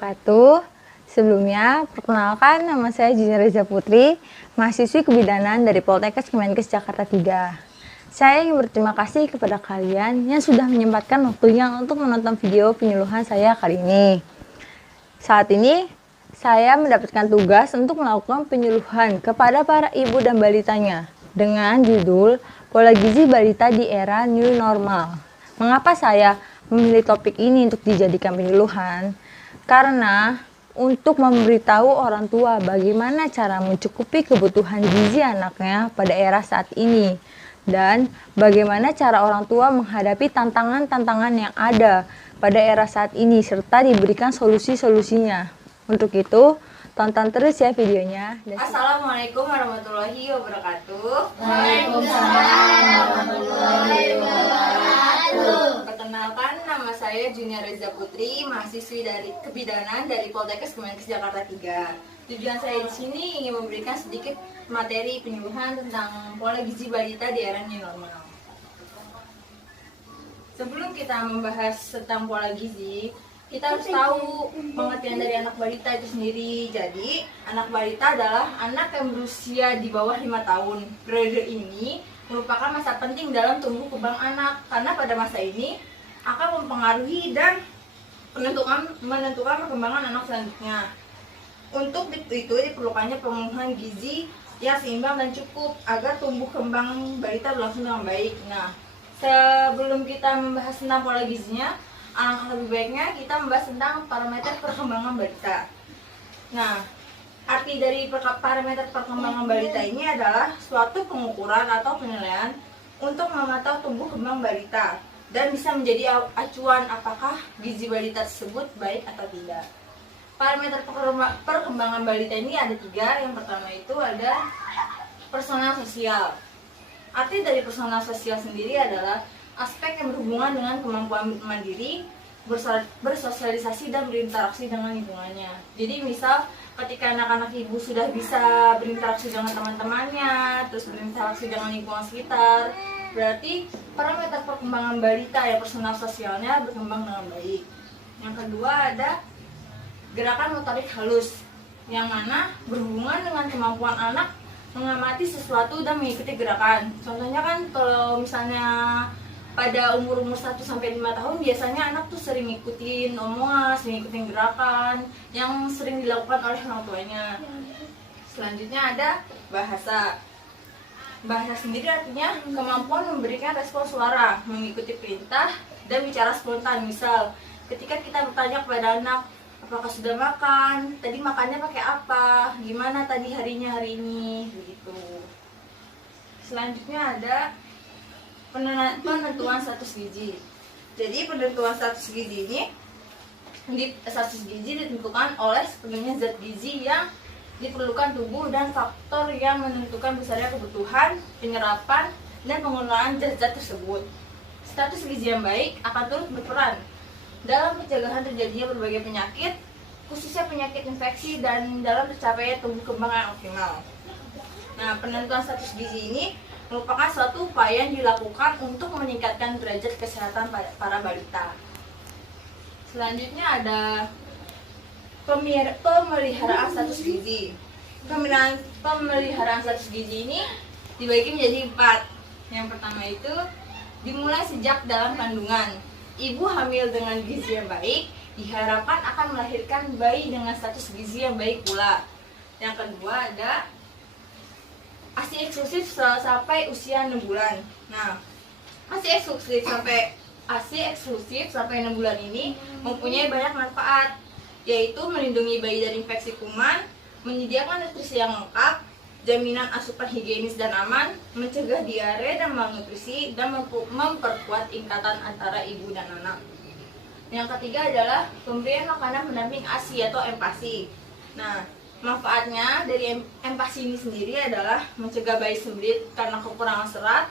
wabarakatuh. Sebelumnya, perkenalkan nama saya Junior Reza Putri, mahasiswi kebidanan dari Poltekkes Kemenkes Jakarta 3. Saya ingin berterima kasih kepada kalian yang sudah menyempatkan waktunya untuk menonton video penyuluhan saya kali ini. Saat ini, saya mendapatkan tugas untuk melakukan penyuluhan kepada para ibu dan balitanya dengan judul Pola Gizi Balita di Era New Normal. Mengapa saya memilih topik ini untuk dijadikan penyuluhan? Karena untuk memberitahu orang tua bagaimana cara mencukupi kebutuhan gizi anaknya pada era saat ini dan bagaimana cara orang tua menghadapi tantangan-tantangan yang ada pada era saat ini serta diberikan solusi-solusinya. Untuk itu, tonton terus ya videonya. Assalamualaikum warahmatullahi wabarakatuh. Waalaikumsalam warahmatullahi wabarakatuh. Perkenalkan, nama saya Junior Reza Putri, mahasiswi dari kebidanan dari Poltekkes Kemenkes Jakarta 3. Tujuan saya di sini ingin memberikan sedikit materi penyuluhan tentang pola gizi balita di era new normal. Sebelum kita membahas tentang pola gizi, kita harus tahu pengertian dari anak balita itu sendiri. Jadi, anak balita adalah anak yang berusia di bawah 5 tahun. Periode ini merupakan masa penting dalam tumbuh kembang anak, karena pada masa ini akan mempengaruhi dan menentukan perkembangan anak selanjutnya. Untuk itu diperlukannya pemenuhan gizi yang seimbang dan cukup agar tumbuh kembang balita berlangsung dengan baik. Nah, sebelum kita membahas tentang pola gizinya, alangkah lebih baiknya kita membahas tentang parameter perkembangan balita. Nah, arti dari parameter perkembangan balita ini adalah suatu pengukuran atau penilaian untuk memantau tumbuh kembang balita dan bisa menjadi acuan apakah gizi balita tersebut baik atau tidak. Parameter perkembangan balita ini ada 3. Yang pertama itu ada personal sosial. Arti dari personal sosial sendiri adalah aspek yang berhubungan dengan kemampuan mandiri, bersosialisasi dan berinteraksi dengan lingkungannya. Jadi misal ketika anak-anak ibu sudah bisa berinteraksi dengan teman-temannya, terus berinteraksi dengan lingkungan sekitar, berarti parameter perkembangan balita ya personal sosialnya berkembang dengan baik. Yang kedua ada gerakan motorik halus, yang mana berhubungan dengan kemampuan anak mengamati sesuatu dan mengikuti gerakan. Contohnya kan kalau misalnya pada umur-umur 1-5 tahun biasanya anak tuh sering ngikutin omongan, sering ngikutin gerakan yang sering dilakukan oleh orang tuanya. Selanjutnya ada bahasa. Bahasa sendiri artinya kemampuan memberikan respon suara, mengikuti perintah, dan bicara spontan. Misal, ketika kita bertanya kepada anak, apakah sudah makan? Tadi makannya pakai apa? Gimana tadi harinya hari ini? Begitu. Selanjutnya ada penentuan status gizi. Jadi penentuan status gizi ini status gizi ditentukan oleh sepenuhnya zat gizi yang diperlukan tubuh dan faktor yang menentukan besarnya kebutuhan, penyerapan, dan penggunaan zat-zat tersebut. Status gizi yang baik akan turut berperan dalam pencegahan terjadinya berbagai penyakit, khususnya penyakit infeksi, dan dalam tercapainya tumbuh kembang yang optimal. Nah, penentuan status gizi ini merupakan suatu upaya yang dilakukan untuk meningkatkan derajat kesehatan para balita. Selanjutnya ada pemeliharaan status gizi. Pemeliharaan status gizi ini dibagi menjadi 4. Yang pertama itu dimulai sejak dalam kandungan. Ibu hamil dengan gizi yang baik diharapkan akan melahirkan bayi dengan status gizi yang baik pula. Yang kedua ada ASI eksklusif sampai usia 6 bulan. Nah, ASI eksklusif sampai 6 bulan ini mempunyai banyak manfaat, yaitu melindungi bayi dari infeksi kuman, menyediakan nutrisi yang lengkap, jaminan asupan higienis dan aman, mencegah diare dan malnutrisi, dan memperkuat ikatan antara ibu dan anak. Yang ketiga adalah pemberian makanan pendamping ASI atau empasi. Nah, manfaatnya dari empasi ini sendiri adalah mencegah bayi sembelit karena kekurangan serat,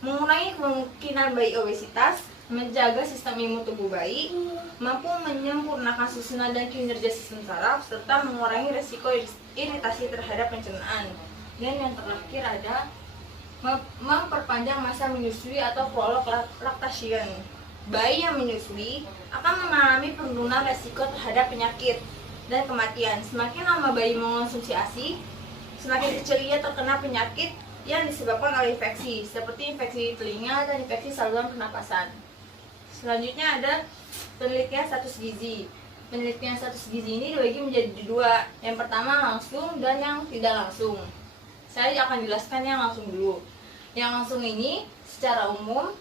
mengurangi kemungkinan bayi obesitas, menjaga sistem imun tubuh bayi, mampu menyempurnakan susunan dan kinerja sistem saraf, serta mengurangi resiko iritasi terhadap pencernaan. Dan yang terakhir ada memperpanjang masa menyusui atau prolog lactation. bayi yang menyusui akan mengalami penurunan resiko terhadap penyakit dan kematian. Semakin lama bayi mengonsumsi ASI, semakin kecil ia terkena penyakit yang disebabkan oleh infeksi, seperti infeksi telinga dan infeksi saluran pernapasan. Selanjutnya ada penelitian status gizi. Penelitian status gizi ini dibagi menjadi dua. Yang pertama langsung dan yang tidak langsung. Saya akan jelaskan yang langsung dulu. Yang langsung ini secara umum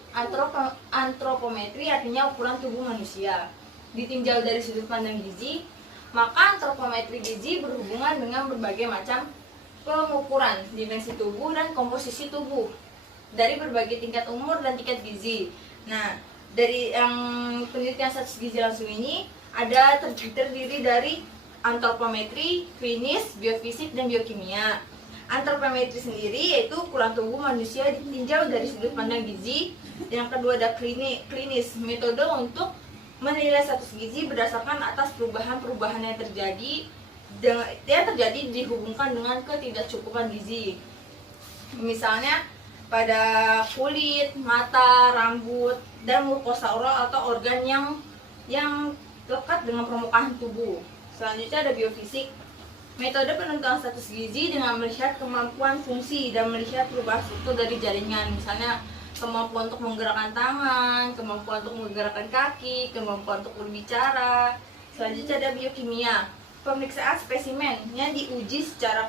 antropometri artinya ukuran tubuh manusia. Ditinjau dari sudut pandang gizi, maka antropometri gizi berhubungan dengan berbagai macam pengukuran dimensi tubuh dan komposisi tubuh dari berbagai tingkat umur dan tingkat gizi. Nah, dari yang penelitian status gizi langsung ini terdiri dari antropometri, klinis, biofisik, dan biokimia. Antropometri sendiri yaitu ukuran tubuh manusia ditinjau dari sudut pandang gizi. Yang kedua ada klinis, metode untuk menilai status gizi berdasarkan atas perubahan-perubahan yang terjadi dihubungkan dengan ketidakcukupan gizi. Misalnya pada kulit, mata, rambut, dan mukosa oral atau organ yang lekat dengan permukaan tubuh. Selanjutnya ada biofisik. Metode penentuan status gizi dengan melihat kemampuan fungsi dan melihat perubahan struktur dari jaringan. Misalnya kemampuan untuk menggerakkan tangan, kemampuan untuk menggerakkan kaki, kemampuan untuk berbicara. Selanjutnya ada biokimia. Pemeriksaan spesimen yang diuji secara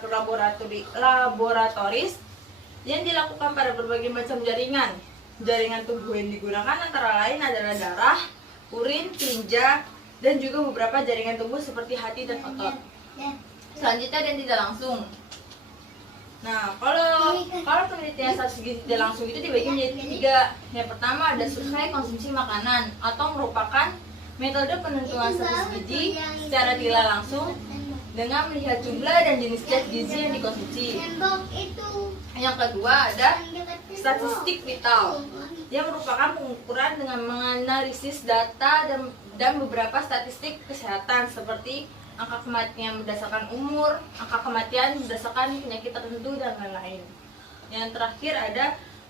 laboratoris yang dilakukan pada berbagai macam jaringan. Jaringan tubuh yang digunakan antara lain adalah darah, urin, tinja, dan juga beberapa jaringan tubuh seperti hati dan otot. Selanjutnya dan tidak langsung. Nah, kalau penelitian status gizi tidak langsung itu dibagi menjadi tiga. Yang pertama ada survei konsumsi makanan atau merupakan metode penentuan status gizi secara tidak langsung dengan melihat jumlah dan jenis zat gizi yang dikonsumsi. Yang kedua ada statistik vital yang merupakan pengukuran dengan menganalisis data dan beberapa statistik kesehatan seperti angka kematian berdasarkan umur, angka kematian berdasarkan penyakit tertentu, dan lain-lain. Yang terakhir ada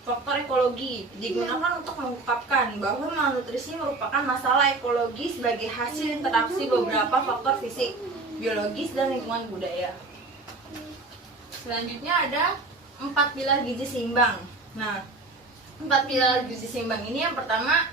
faktor ekologi, digunakan untuk mengungkapkan bahwa malnutrisi merupakan masalah ekologi sebagai hasil interaksi beberapa faktor fisik, biologis, dan lingkungan budaya. Selanjutnya ada 4 pilar gizi seimbang. Nah, 4 pilar gizi seimbang ini yang pertama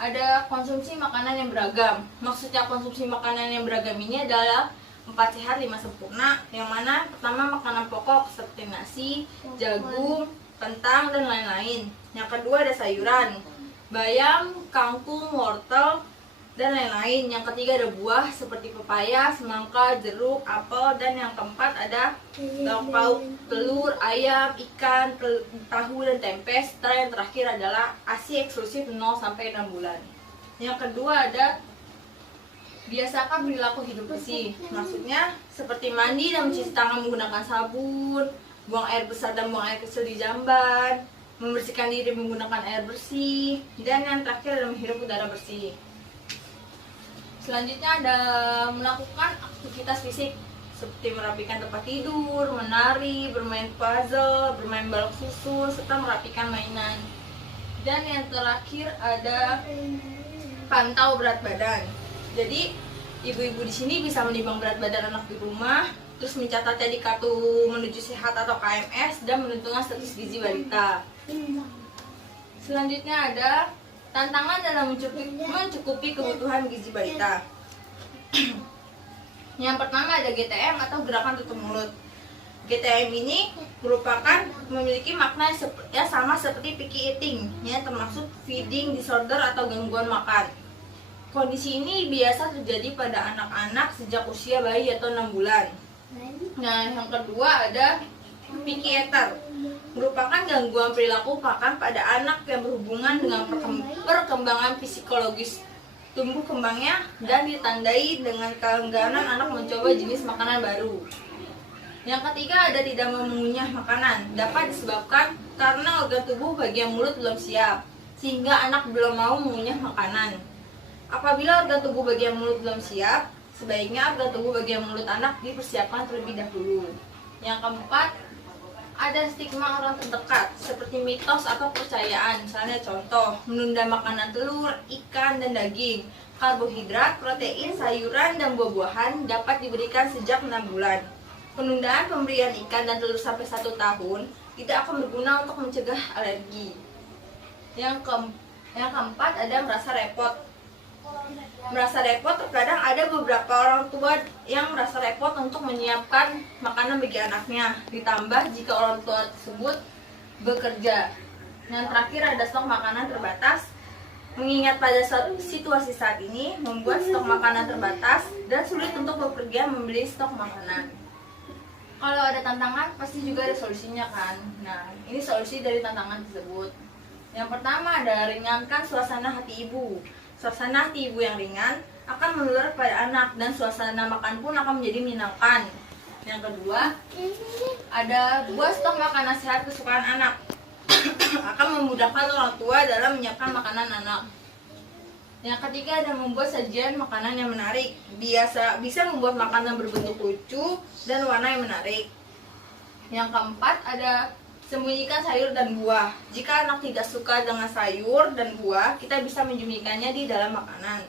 ada konsumsi makanan yang beragam. Maksudnya konsumsi makanan yang beragam ini adalah 4 sehat 5 sempurna, yang mana pertama makanan pokok seperti nasi, jagung, kentang, dan lain-lain. Yang kedua ada sayuran, bayam, kangkung, wortel, dan lain-lain. Yang ketiga ada buah seperti pepaya, semangka, jeruk, apel, dan yang keempat ada lauk pauk, telur, ayam, ikan, tahu, dan tempe. Setelah yang terakhir adalah ASI eksklusif 0-6 bulan. Yang kedua ada biasakan perilaku hidup bersih. Maksudnya seperti mandi dan mencuci tangan menggunakan sabun, buang air besar dan buang air kecil di jamban, membersihkan diri menggunakan air bersih, dan yang terakhir adalah menghirup udara bersih. Selanjutnya ada melakukan aktivitas fisik seperti merapikan tempat tidur, menari, bermain puzzle, bermain balok susun, serta merapikan mainan. Dan yang terakhir ada pantau berat badan. Jadi ibu-ibu di sini bisa menimbang berat badan anak di rumah, terus mencatatnya di kartu menuju sehat atau KMS, dan menentukan status gizi balita. Selanjutnya ada tantangan dalam mencukupi kebutuhan gizi balita. Yang pertama ada GTM atau gerakan tutup mulut. GTM ini merupakan memiliki makna yang sama seperti picky eating, yang termasuk feeding disorder atau gangguan makan. Kondisi ini biasa terjadi pada anak-anak sejak usia bayi atau 6 bulan. Nah, yang kedua ada picky eater, merupakan gangguan perilaku makan pada anak yang berhubungan dengan perkembangan psikologis tumbuh kembangnya dan ditandai dengan keengganan anak mencoba jenis makanan baru. Yang ketiga ada tidak mengunyah makanan, dapat disebabkan karena organ tubuh bagian mulut belum siap, sehingga anak belum mau mengunyah makanan. Apabila organ tubuh bagian mulut belum siap, sebaiknya organ tubuh bagian mulut anak dipersiapkan terlebih dahulu. Yang keempat ada stigma orang terdekat seperti mitos atau kepercayaan. Misalnya contoh, menunda makanan telur, ikan, dan daging. Karbohidrat, protein, sayuran, dan buah-buahan dapat diberikan sejak 6 bulan. Penundaan pemberian ikan dan telur sampai 1 tahun tidak akan berguna untuk mencegah alergi. Yang keempat ada merasa repot. Merasa repot, terkadang ada beberapa orang tua yang merasa repot untuk menyiapkan makanan bagi anaknya, ditambah jika orang tua tersebut bekerja. Yang terakhir ada stok makanan terbatas. Mengingat pada situasi saat ini membuat stok makanan terbatas dan sulit untuk bepergian membeli stok makanan. Kalau ada tantangan pasti juga ada solusinya kan. Nah, ini solusi dari tantangan tersebut. Yang pertama ada ringankan suasana hati ibu. Suasana hati ibu yang ringan akan menular kepada anak dan suasana makan pun akan menjadi menyenangkan. Yang kedua, ada buat stok makanan sehat kesukaan anak. Akan memudahkan orang tua dalam menyiapkan makanan anak. Yang ketiga ada membuat sajian makanan yang menarik. Bisa membuat makanan berbentuk lucu dan warna yang menarik. Yang keempat ada sembunyikan sayur dan buah. Jika anak tidak suka dengan sayur dan buah, kita bisa menyembunyikannya di dalam makanan.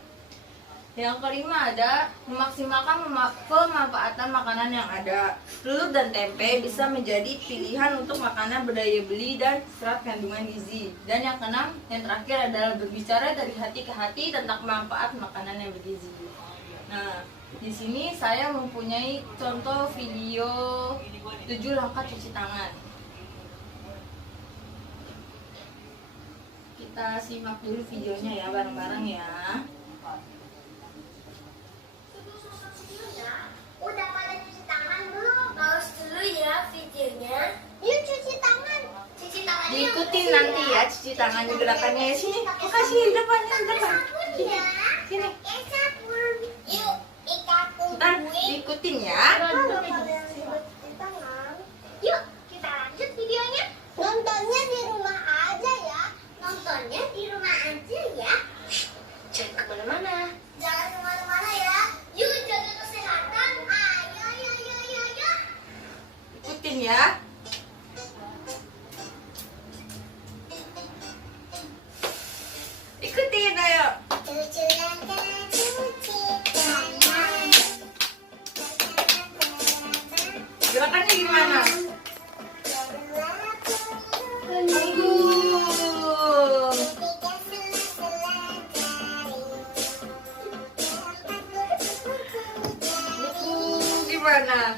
Yang kelima ada memaksimalkan pemanfaatan makanan yang ada. Telur dan tempe bisa menjadi pilihan untuk makanan berdaya beli dan serat kandungan gizi. Dan yang keenam, yang terakhir adalah berbicara dari hati ke hati tentang manfaat makanan yang bergizi. Nah, di sini saya mempunyai contoh video 7 langkah cuci tangan. Kita simak dulu videonya ya, bareng-bareng ya. Udah pada cuci tangan belum? Pause dulu ya videonya. Yuk cuci tangan. Cuci tangan. Diikutin nanti ya cuci tangannya gerakannya. Sini, makasih depannya depan. Sini, sini. Sabun. Yuk, ikatun. Ntar diikutin ya. Yuk, kita lanjut videonya. Nontonnya di rumah aja ya. Nontonnya di rumah aja ya. Jangan kemana-mana. Jangan kemana-mana ya. Yuk, jaga kesehatan. Ayo, ayo, ayo, ayo, ayo. Ikutin ya. Ikutin, ayo. Cuci tangan, cuci tangan. Gerakannya gimana? Tunggu. Gimana?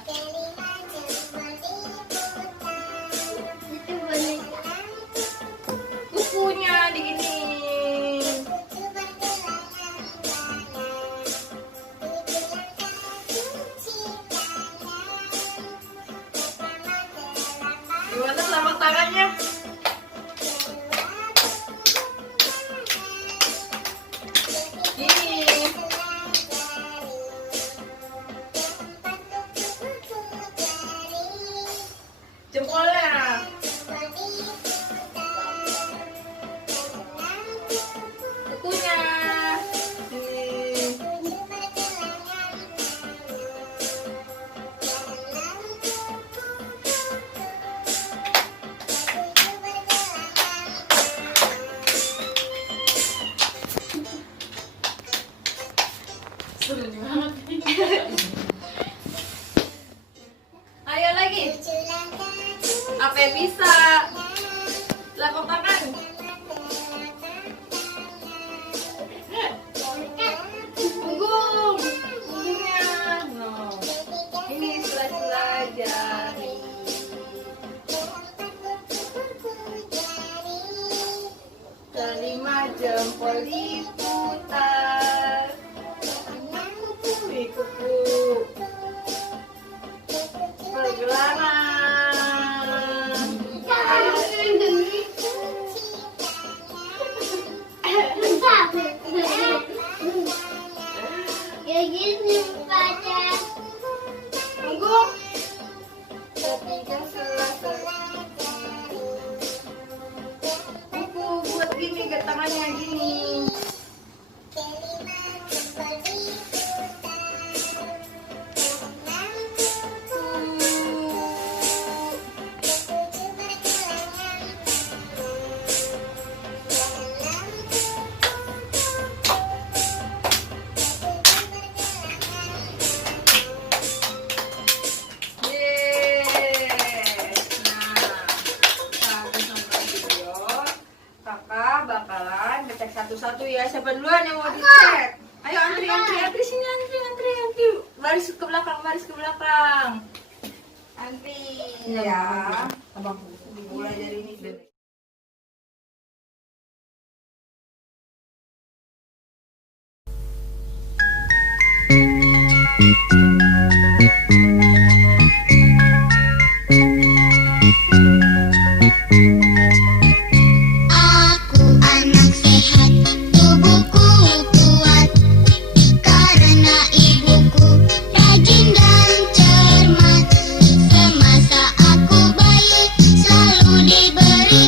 Kukunya diginiin. Gimana telapak tangannya? Gini. Jempolnya. Kukunya. Ini. Seru banget. Ayo lagi. Apa yang bisa? Telapak tangan. Punggung. Punggungnya. No. Ini sela-sela jari. Kelima jempol diputar. Kuku. Pergelangan. Kayak gini pada Punggung. Ketiga sela-sela. Kuku buat gini ke tangannya gini. kelima satu-satu ya. Siapa duluan yang mau dicek? Ayo antri sini, antri. Baris ke belakang. Antri ya. Abang mulai dari ini. Aku anak sehat, tubuhku kuat, karena ibuku rajin dan cermat. Semasa aku bayi, selalu diberi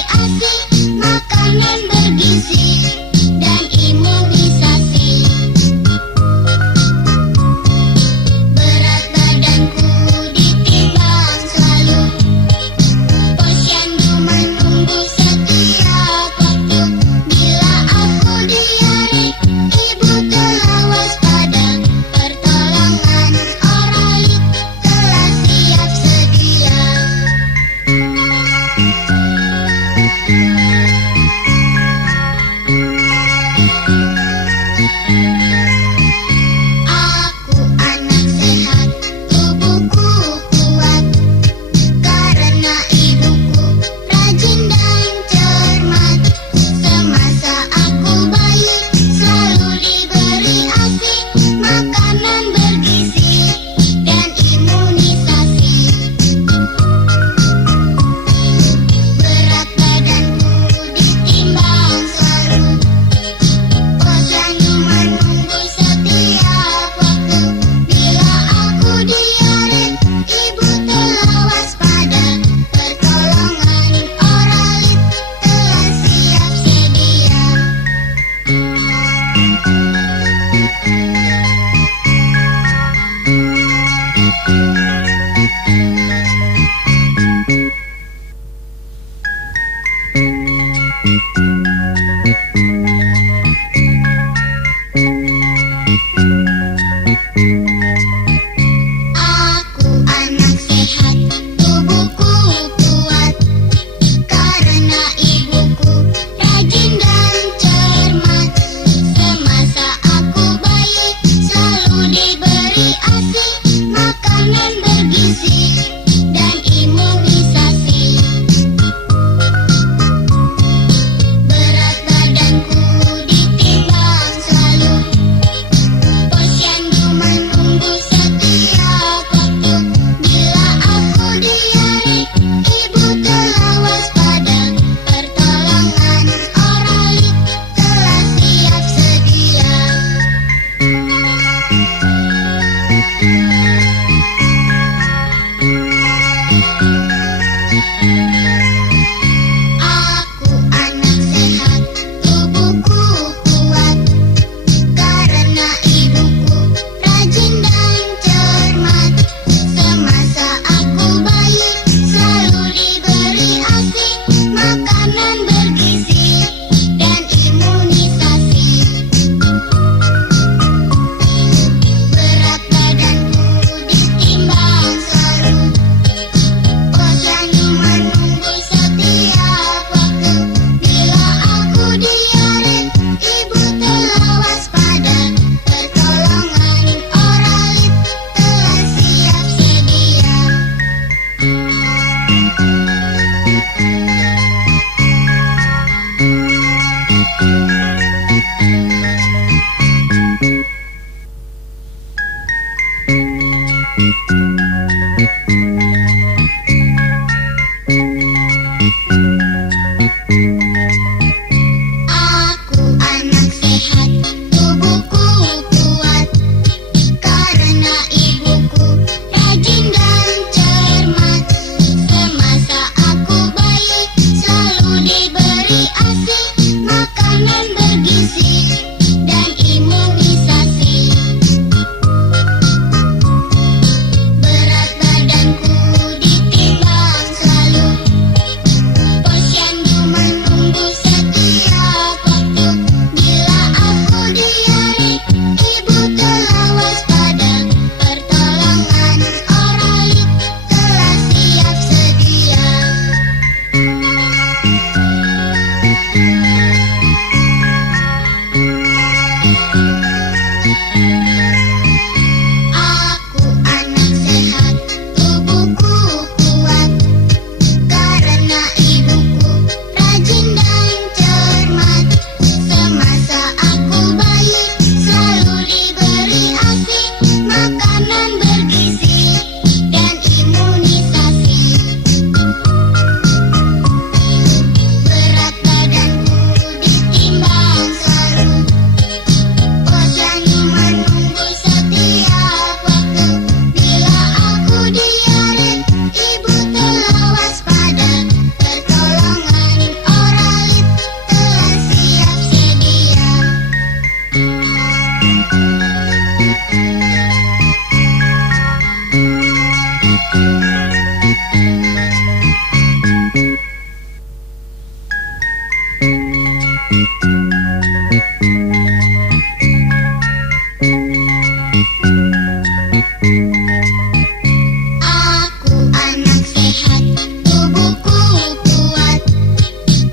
Aku anak sehat, tubuhku kuat,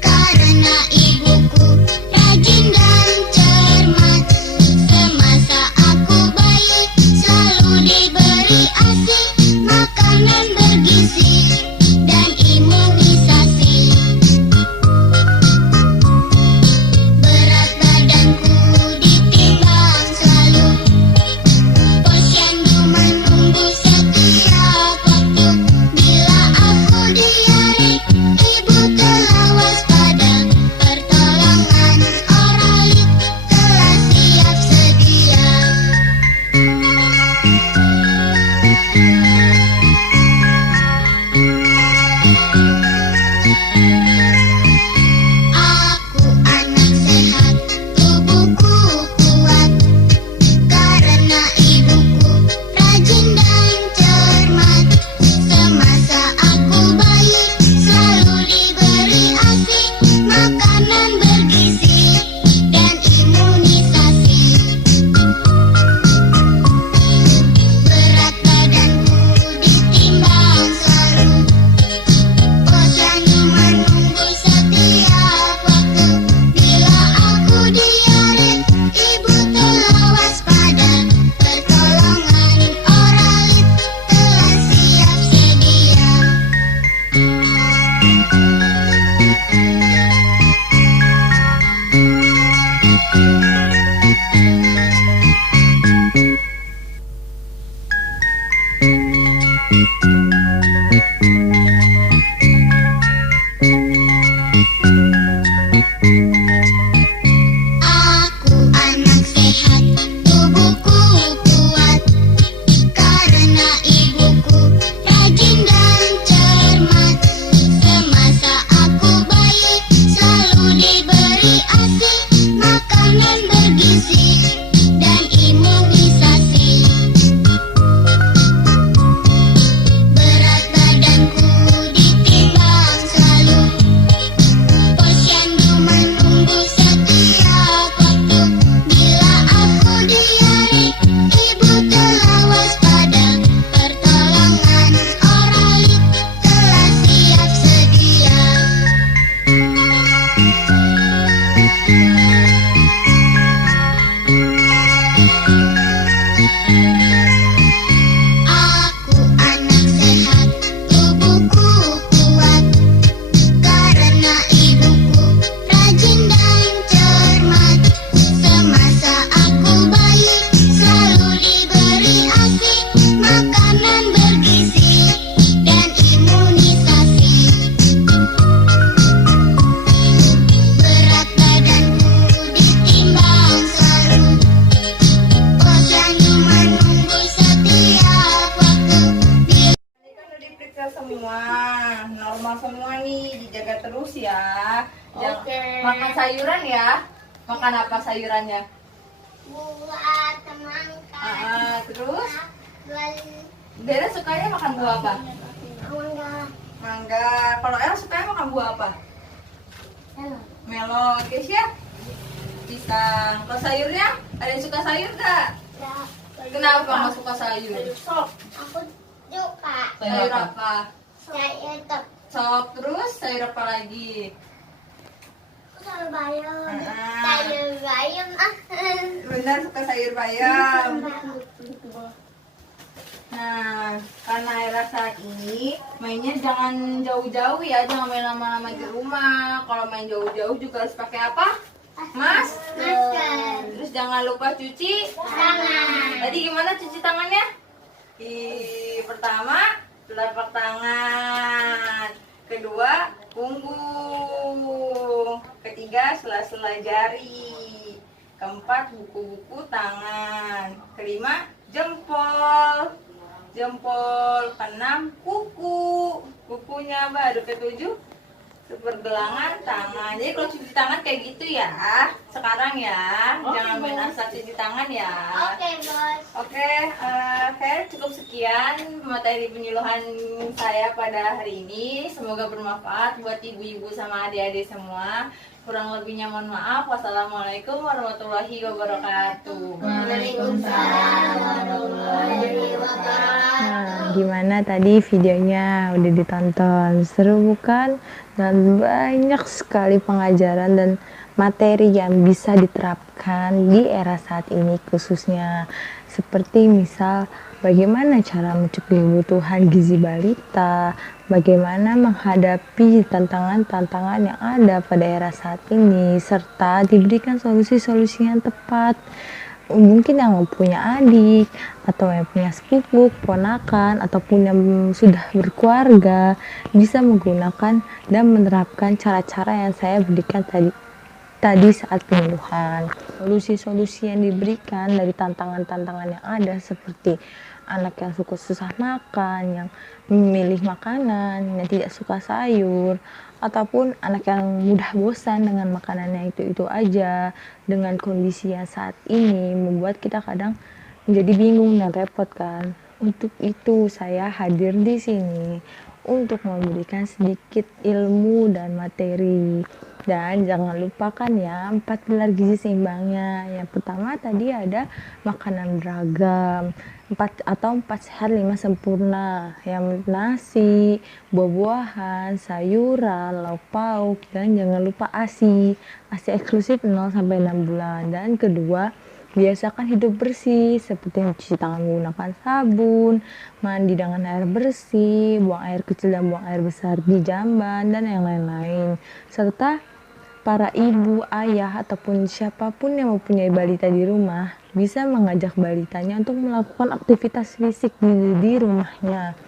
karena ibuku rajin dan cermat. Semasa aku bayi, selalu diberi ASI, makanan bergizi dan imunisasi. Berat badanku ditimbang selalu, posyandu menunggu setiap waktu. Bila aku diare, ibu telah waspada, pertolongan oralit telah siap sedia. Aku anak sehat, tubuhku kuat, karena ibuku rajin dan cermat. Semasa aku bayi, selalu diberi ASI, makanan bergizi dan imunisasi. Berat badanku ditimbang selalu, posyandu menunggu setiap waktu. Bila aku diare, ibu telah waspada, pertolongan oralit telah siap sedia. Aku anak sehat, tubuhku kuat, karena ibuku rajin dan cermat. Semasa aku bayi, selalu diberi ASI, makanan bergizi dan imunisasi. Berat badanku ditimbang selalu, posyandu menunggu setiap waktu. Bila aku diare, ibu telah waspada, pertolongan oralit telah siap sedia. Aku anak sehat, tubuhku kuat, karena ibuku rajin dan cermat. Semasa aku bayi, selalu diberi ASI, makanan bergizi dan imunisasi. Berat badanku ditimbang selalu, posyandu menunggu setiap waktu. Ini kan udah diperiksa semua, normal semua nih, dijaga terus ya. Oke. Makan sayuran ya. Makan apa sayurannya? Buah, semangka, Terus buah Dera sukanya makan buah apa? mangga, Mangga. Kalau El sukanya makan buah apa? Melon. Keisha? Pisang. Kalau sayurnya ada yang suka sayur gak? Kenapa nggak suka sayur? Aku suka Sayur apa? sayur top, Sop. Terus sayur apa lagi? sayur bayam, Ah. sayur bayam. Benar suka sayur bayam. Nah, karena Era saat ini mainnya jangan jauh-jauh ya, jangan main lama-lama di rumah. Kalau main jauh-jauh juga harus pakai apa? Masker, Terus jangan lupa cuci. tangan, Tadi gimana cuci tangannya? Pertama, telapak tangan. Kedua, punggung. Ketiga, sela-sela jari. Keempat, buku-buku tangan. Kelima, jempol. Jempol. Keenam, kuku. Kukunya baru. Ketujuh, pergelangan tangan. Jadi kalau cuci tangan kayak gitu ya sekarang ya, jangan main asal cuci tangan ya. Oke, Bos. Oke, cukup sekian materi penyuluhan saya pada hari ini. Semoga bermanfaat buat ibu-ibu sama adik-adik semua. Kurang lebihnya mohon maaf. Wassalamualaikum warahmatullahi wabarakatuh. Waalaikumsalam warahmatullahi wabarakatuh. Nah, gimana tadi videonya udah ditonton? Seru bukan? Dan banyak sekali pengajaran dan materi yang bisa diterapkan di era saat ini khususnya. Seperti misal bagaimana cara mencukupi kebutuhan gizi balita, bagaimana menghadapi tantangan-tantangan yang ada pada era saat ini, serta diberikan solusi-solusi yang tepat. Mungkin yang punya adik atau yang punya sepupu, ponakan ataupun yang sudah berkeluarga bisa menggunakan dan menerapkan cara-cara yang saya berikan tadi saat penyuluhan. Solusi-solusi yang diberikan dari tantangan-tantangan yang ada seperti anak yang suka susah makan, yang memilih makanan, yang tidak suka sayur, ataupun anak yang mudah bosan dengan makanannya itu aja. Dengan kondisi yang saat ini membuat kita kadang menjadi bingung dan repot kan. Untuk itu saya hadir di sini untuk memberikan sedikit ilmu dan materi. Dan jangan lupakan ya 4 pilar gizi seimbangnya. Yang pertama tadi ada makanan beragam, 4 sehat 5 sempurna, yang nasi, buah-buahan, sayuran, lauk pauk, dan jangan lupa ASI eksklusif 0 sampai 6 bulan. Dan kedua, biasakan hidup bersih seperti mencuci tangan menggunakan sabun, mandi dengan air bersih, buang air kecil dan buang air besar di jamban, dan yang lain-lain. Serta para ibu, ayah, ataupun siapapun yang mempunyai balita di rumah bisa mengajak balitanya untuk melakukan aktivitas fisik di rumahnya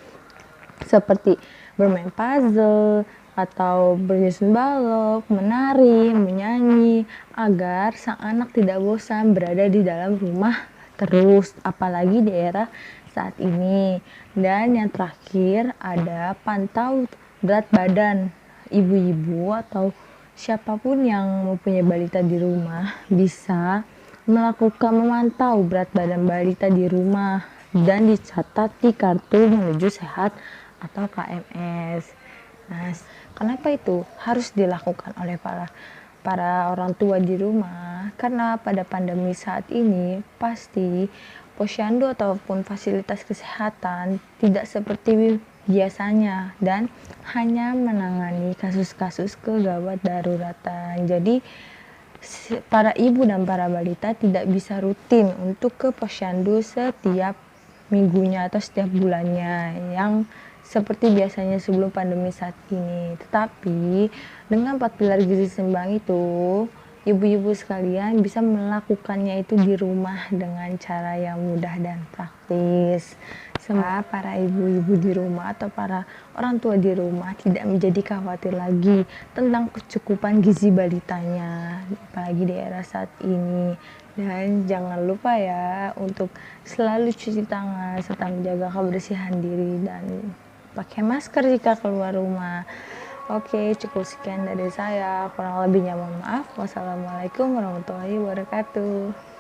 seperti bermain puzzle atau bernyusun balok, menari, menyanyi agar sang anak tidak bosan berada di dalam rumah terus, apalagi di era saat ini. Dan yang terakhir ada pantau berat badan ibu-ibu atau siapapun yang mempunyai balita di rumah bisa melakukan memantau berat badan balita di rumah dan dicatat di kartu menuju sehat atau KMS. Nah, kenapa itu harus dilakukan oleh para orang tua di rumah? Karena pada pandemi saat ini pasti posyandu ataupun fasilitas kesehatan tidak seperti biasanya dan hanya menangani kasus-kasus kegawat daruratan. Jadi para ibu dan para balita tidak bisa rutin untuk ke posyandu setiap minggunya atau setiap bulannya yang seperti biasanya sebelum pandemi saat ini. Tetapi dengan 4 pilar gizi seimbang itu, ibu-ibu sekalian bisa melakukannya itu di rumah dengan cara yang mudah dan praktis. Semoga para ibu-ibu di rumah atau para orang tua di rumah tidak menjadi khawatir lagi tentang kecukupan gizi balitanya, apalagi di era saat ini. Dan jangan lupa ya untuk selalu cuci tangan serta menjaga kebersihan diri dan pakai masker jika keluar rumah. Oke, cukup sekian dari saya. Kurang lebihnya mohon maaf. Wassalamualaikum warahmatullahi wabarakatuh.